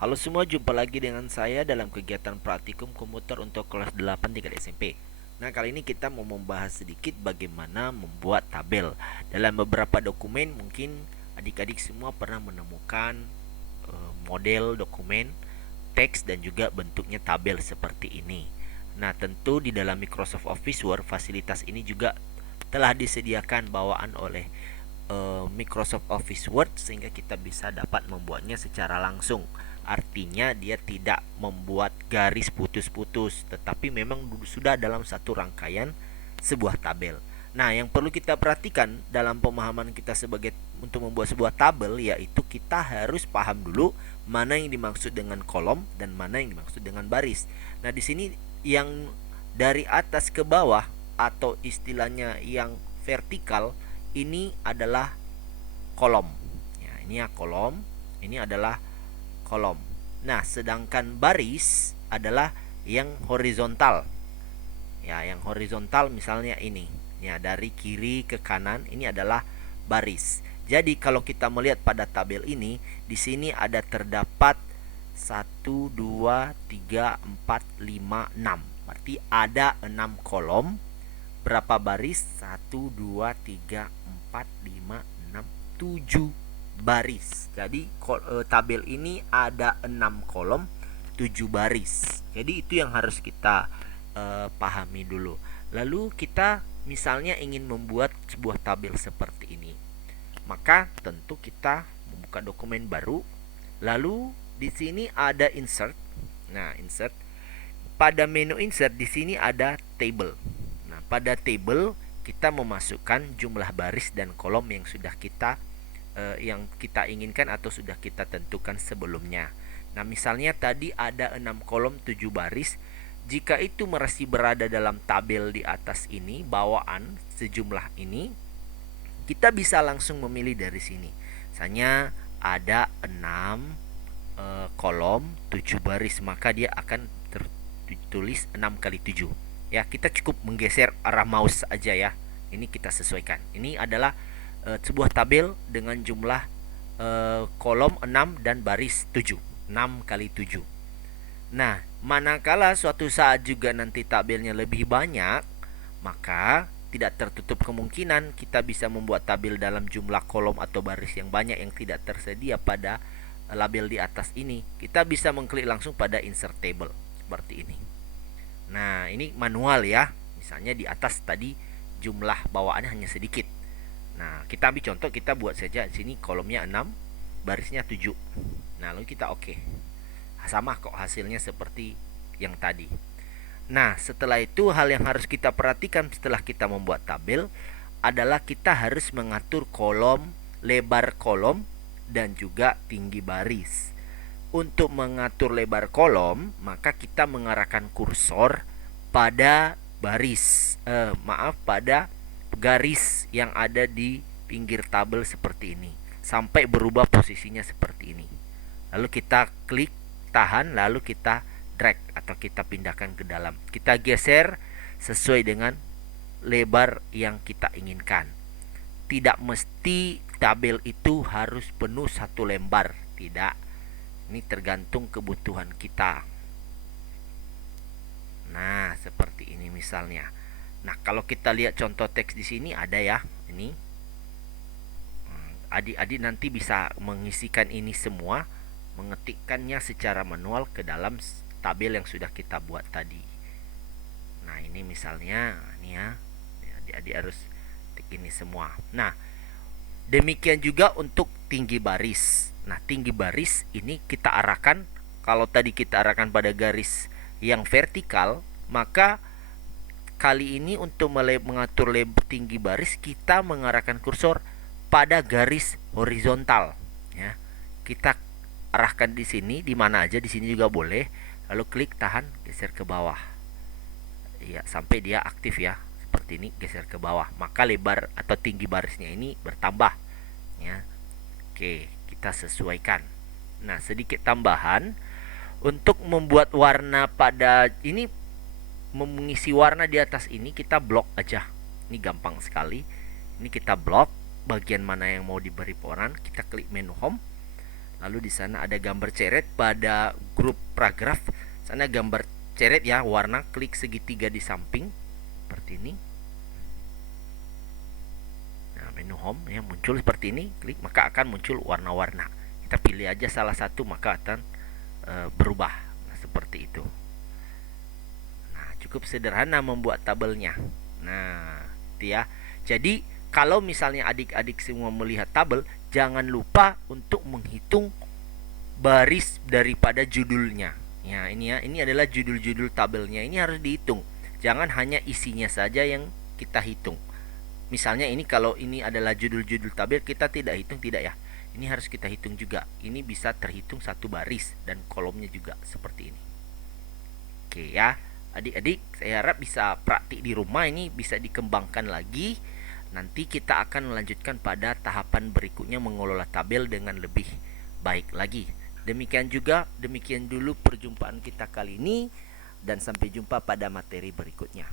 Halo semua, jumpa lagi dengan saya dalam kegiatan praktikum komputer untuk kelas 8 tingkat SMP. Nah, kali ini kita mau membahas sedikit bagaimana membuat tabel. Dalam beberapa dokumen mungkin adik-adik semua pernah menemukan model dokumen, teks dan juga bentuknya tabel seperti ini. Nah, tentu di dalam Microsoft Office Word fasilitas ini juga telah disediakan bawaan oleh Microsoft Office Word sehingga kita bisa dapat membuatnya secara langsung. Artinya dia tidak membuat garis putus-putus, tetapi memang sudah dalam satu rangkaian sebuah tabel. Nah, yang perlu kita perhatikan dalam pemahaman kita sebagai untuk membuat sebuah tabel yaitu kita harus paham dulu mana yang dimaksud dengan kolom dan mana yang dimaksud dengan baris. Nah, di sini yang dari atas ke bawah atau istilahnya yang vertikal ini adalah kolom. Ya, ini ya kolom, ini adalah kolom. Nah, sedangkan baris adalah yang horizontal. Ya, yang horizontal misalnya ini. Ya, dari kiri ke kanan ini adalah baris. Jadi kalau kita melihat pada tabel ini, di sini ada terdapat 1, 2, 3, 4, 5, 6. Berarti ada 6 kolom. Berapa baris? 1, 2, 3, 4, 5, 6, 7 baris. Jadi tabel ini ada 6 kolom, 7 baris. Jadi itu yang harus kita pahami dulu. Lalu kita misalnya ingin membuat sebuah tabel seperti ini. Maka tentu kita membuka dokumen baru. Lalu di sini ada insert. Nah, insert. Pada menu insert di sini ada table. Nah, pada table kita memasukkan jumlah baris dan kolom yang sudah yang kita inginkan atau sudah kita tentukan sebelumnya. Nah, misalnya tadi ada 6 kolom 7 baris. Jika itu masih berada dalam tabel di atas ini, bawaan sejumlah ini, kita bisa langsung memilih dari sini. Misalnya ada 6 kolom 7 baris, maka dia akan tertulis 6 kali 7. Ya, kita cukup menggeser arah mouse aja ya. Ini kita sesuaikan. Ini adalah sebuah tabel dengan jumlah kolom 6 dan baris 7. 6 kali 7. Nah, manakala suatu saat juga nanti tabelnya lebih banyak, maka tidak tertutup kemungkinan kita bisa membuat tabel dalam jumlah kolom atau baris yang banyak yang tidak tersedia pada label di atas ini. Kita bisa mengklik langsung pada insert table seperti ini. Nah, ini manual ya. Misalnya di atas tadi jumlah bawaannya hanya sedikit. Nah, kita ambil contoh, kita buat saja di sini kolomnya 6, barisnya 7. Nah, lalu kita oke. Sama kok hasilnya seperti yang tadi. Nah, setelah itu hal yang harus kita perhatikan setelah kita membuat tabel adalah kita harus mengatur kolom, lebar kolom dan juga tinggi baris. Untuk mengatur lebar kolom, maka kita mengarahkan kursor pada pada garis yang ada di pinggir tabel seperti ini sampai berubah posisinya seperti ini. Lalu kita klik, tahan, lalu kita drag atau kita pindahkan ke dalam. Kita geser sesuai dengan lebar yang kita inginkan. Tidak mesti tabel itu harus penuh satu lembar, tidak. Ini tergantung kebutuhan kita. Nah, seperti ini misalnya. Nah, kalau kita lihat contoh teks di sini ada ya, ini. Adik-adik nanti bisa mengisikan ini semua, mengetikkannya secara manual ke dalam tabel yang sudah kita buat tadi. Nah, ini misalnya, ini ya. Adik-adik harus ketik ini semua. Nah, demikian juga untuk tinggi baris. Nah, tinggi baris ini kita arahkan, kalau tadi kita arahkan pada garis yang vertikal, maka kali ini untuk mengatur tinggi baris kita mengarahkan kursor pada garis horizontal ya. Kita arahkan di sini, di mana aja, di sini juga boleh. Lalu klik, tahan, geser ke bawah. Ya, sampai dia aktif ya. Seperti ini, geser ke bawah. Maka lebar atau tinggi barisnya ini bertambah ya. Oke, kita sesuaikan. Nah, sedikit tambahan untuk membuat warna pada ini, mengisi warna di atas ini kita blok aja. Ini gampang sekali. Ini kita blok bagian mana yang mau diberi pewarnaan, kita klik menu home. Lalu di sana ada gambar ceret pada grup paragraf. Sana gambar ceret ya, warna, klik segitiga di samping seperti ini. Nah, menu home yang muncul seperti ini, klik maka akan muncul warna-warna. Kita pilih aja salah satu maka akan berubah. Nah, seperti itu. Nah, cukup sederhana membuat tabelnya. Nah, itu ya. Jadi kalau misalnya adik-adik semua melihat tabel, jangan lupa untuk menghitung baris daripada judulnya. Ya, ini ya, ini adalah judul-judul tabelnya. Ini harus dihitung. Jangan hanya isinya saja yang kita hitung. Misalnya ini kalau ini adalah judul-judul tabel, kita tidak hitung, tidak ya. Ini harus kita hitung juga. Ini bisa terhitung satu baris dan kolomnya juga seperti ini. Oke ya, adik-adik, saya harap bisa praktik di rumah, ini bisa dikembangkan lagi. Nanti kita akan melanjutkan pada tahapan berikutnya mengelola tabel dengan lebih baik lagi. Demikian dulu perjumpaan kita kali ini dan sampai jumpa pada materi berikutnya.